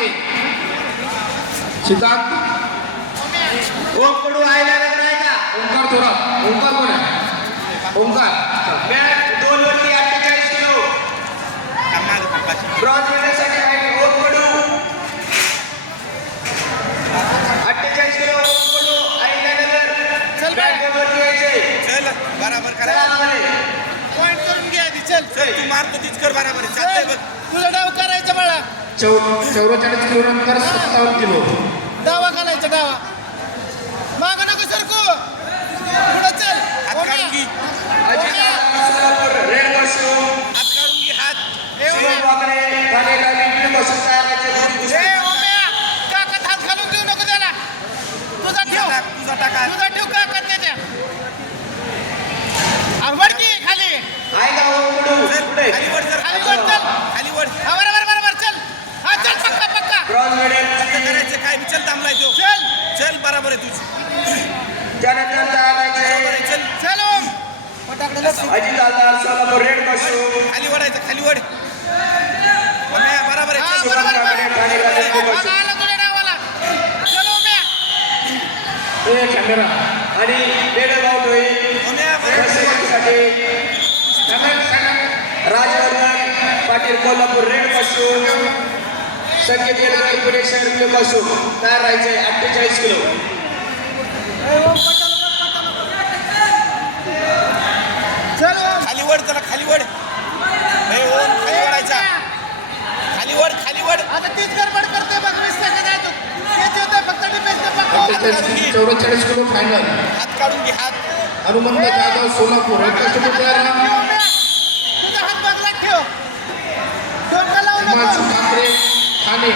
के सिद्धार्थ ओम कडू आयला नाही का ओंकार थोरात ओंकार कोण आहे ओंकार मॅच 2 वरती 48 किलो ब्रॉन्झ मेडलसाठी आहे ओम कडू 48 किलो ओम कडू आयला नगर चल बॅट वरती यायचे चल बराबर करा चला आम्हाला पॉइंट करून घे आधी चल तू मारतो तीच कर बराबर आहे चालतंय बघ तुला डाव करायचा बाळा 44 किलो नंतर 57 किलो डावा घालायचा डावा माग नको सरको पुढे चल हात काढून घे सोलापूर रेड कॉस्ट्यूम हात काढून घे हात शिवम वाकडे ठाणेला लिंबू कॉस्ट्यूम तयार करायचे ए ओम्या काकात हात घालून देऊ नको त्याला तुझा ठेव काकात त्याच्या आवड की खाली आहे का ओम कडू पुढे खाली वड खाली वड बरोबर चल हा चल पक्का ब्रॉन्झ मेडल करायचं काय विचल थांबलाय तो चल बराबर आहे तुझी त्यानंतर तयार करायचे चल ओम अजित आजार सोलापूर रेड कॉस्ट्यूम खाली वडायचं खाली वड ओम्या बराबर आहे चल शिवम वाकडे ठाणेला लिंबू कॉस्ट्यूम आला तुझ्या डावाला चल ओम्या ए कॅमेरा आणि मेडल आउट होईल ओम्या साठी राजवर्धन पाटील कोल्हापूर रेड कॉस्ट्यूम संकेत येलकर पुणे शहर ब्ल्यू कॉस्ट्यूम तयार राहायचे 48 किलो चल ओम खाली वड चला खाली वड ए ओम खाली वडायचा खाली वड आता तीच गडबड करते बघ वीस सेकंद आहे तू तेच होते फक्त डिफेन्स पक्का 44 किलो फायनल हात काढून घे हात हनुमंत जाधव सोलापूर एक कष्ट तयार तुझा हात बाजूला ठेव डोकं लावू हिमांशु नको ठाकरे ठाणे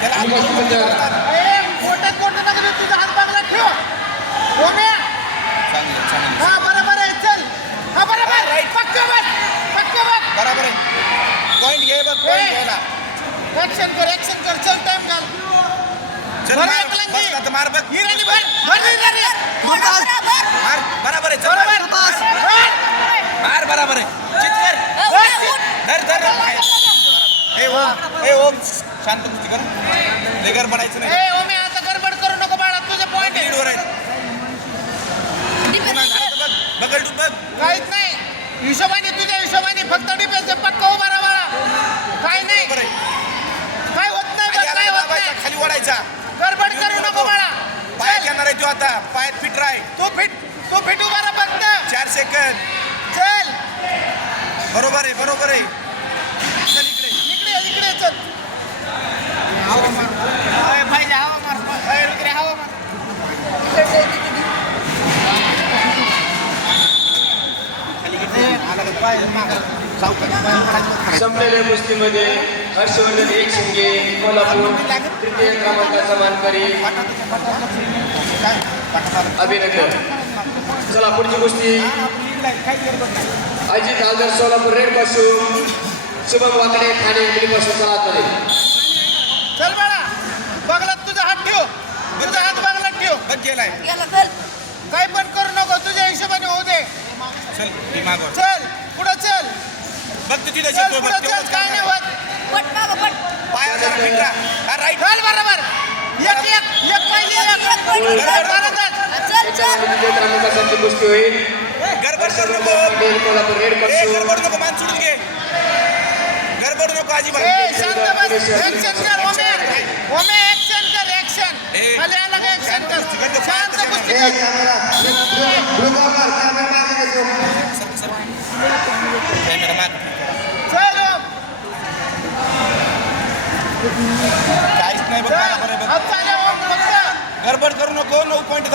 त्याला हात कष्ट तयार ए कोटत नका देऊ, तुझा हात बाजूला ठेव ओम्या हा बरोबर आहे चल हा बरोबर पक्का बस बरोबर आहे पॉइंट घे बघ पॉइंट घ्यायला ऍक्शन कर चल टाइम घाल चल मार बघ हिरानी भर मार बरोबर आहे चल मार बरोबर आहे चित कर धर ए ओम शांत कुस्ती कर लेगर बनायचं नाही ए ओम आता गडबड करू नको बाळा तुझे पॉइंट लीड वर आहे बघ काहीच नाही हिशोबाने तुझ्या हिशोबाने फक्त डिफेन्स पक्का उभा राहा बाळा काय नाही काय होत नाही खाली ओढायचा गडबड करू नको बाळा पाय घेणार आहे तू आता पायात फिट राह तू फिट उभा राहा फक्त 4 सेकंद चल बरोबर आहे चल इकडे चल हवा मार भाई हवा मार इकडे हवा मार संपलेल्या कुस्तीमध्ये हर्षवर्धन एक शिंगे कोल्हापूर तृतीय क्रमांकाचा मानकरी अभिनंदन. चला पुढची कुस्ती अजित आजार सोलापूर रेड कॉस्ट्यूम शुभम वाकडे ठाणे ब्ल्यू कॉस्ट्यूम. चला आतमध्ये चल बाळा बगलात तुझा हात ठेव बघ गेलाय काय पण करू नको तुझ्या हिशोबाने होऊ दे चल पुढे चल बघ तुझी चल काय नाही होत पायाचा फिट राहा राईट चल बरोबर एक पाय तृतीय क्रमांकाची कुस्ती होईल. गडबड करू नको पाटील कोल्हापूर रेड कॉस्ट्यूम गडबड नको मान सोडून घे गडबड नको अजिबात शांत बस ऍक्शन कर ओमे ऍक्शन कर खाली आला का ऍक्शन कर शांत कुस्ती कर चल काहीच नाही बघ गडबड करू नको 9 पॉईंट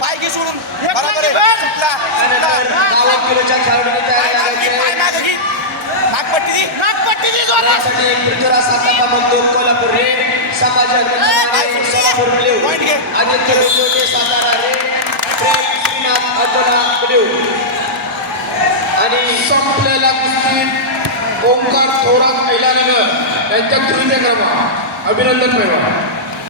पाय घे सोडून बरोबर त्यानंतर 90 किलोच्या खेळाडूंनी तयार करायचे नागपट्टी दी त्यासाठी पृथ्वीराज सातापा बंधू कोल्हापूर रेड समाज Solapur blue Aditya Lokote Satara red Shrinath Akola blue. आणि संपलेल्या कुस्तीत ओंकार थोरात महिलानगर यांच्या तृतीय क्रमांक अभिनंदन मिळवा.